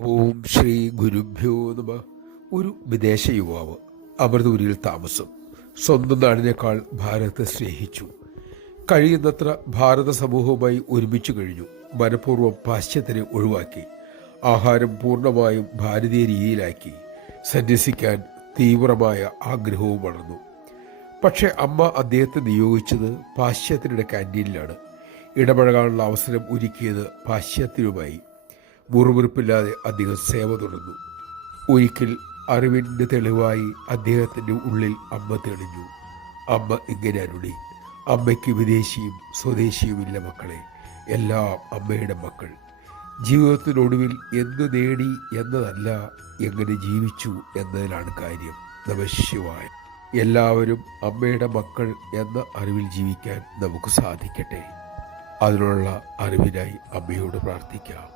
ഓം ശ്രീ ഗുരുഭ്യോ നമ. ഒരു വിദേശ യുവാവ് അമൃതപുരിയിൽ താമസം. സ്വന്തം നാടിനേക്കാൾ ഭാരതത്തെ സ്നേഹിച്ചു. കഴിയുന്നത്ര ഭാരത സമൂഹവുമായി ഒരുമിച്ചു കഴിഞ്ഞു. മനഃപൂർവ്വം പാശ്ചാത്യരെ ഒഴിവാക്കി. ആഹാരം പൂർണ്ണമായും ഭാരതീയ രീതിയിലാക്കി. സന്യസിക്കാൻ തീവ്രമായ ആഗ്രഹവും വളർന്നു. പക്ഷെ അമ്മ അദ്ദേഹത്തെ നിയോഗിച്ചത് പാശ്ചാത്യരുടെ ക്യാൻറ്റീനിലാണ്. ഇടപഴകാനുള്ള അവസരം ഒരുക്കിയത് പാശ്ചാത്യരുമായി. മുറുമുറുപ്പില്ലാതെ അദ്ദേഹം സേവ തുടർന്നു. ഒരിക്കൽ അറിവിൻ്റെ തെളിവായി അദ്ദേഹത്തിൻ്റെ ഉള്ളിൽ അമ്മ തെളിഞ്ഞു. അമ്മ ഇങ്ങനെ അരുളി: അമ്മയ്ക്ക് വിദേശിയും സ്വദേശിയുമില്ല മക്കളെ, എല്ലാം അമ്മയുടെ മക്കൾ. ജീവിതത്തിനൊടുവിൽ എന്ത് നേടി എന്നതല്ല, എങ്ങനെ ജീവിച്ചു എന്നതിലാണ് കാര്യം. നമഃശിവായ. എല്ലാവരും അമ്മയുടെ മക്കൾ എന്ന അറിവിൽ ജീവിക്കാൻ നമുക്ക് സാധിക്കട്ടെ. അതിനുള്ള അറിവിനായി അമ്മയോട് പ്രാർത്ഥിക്കാം.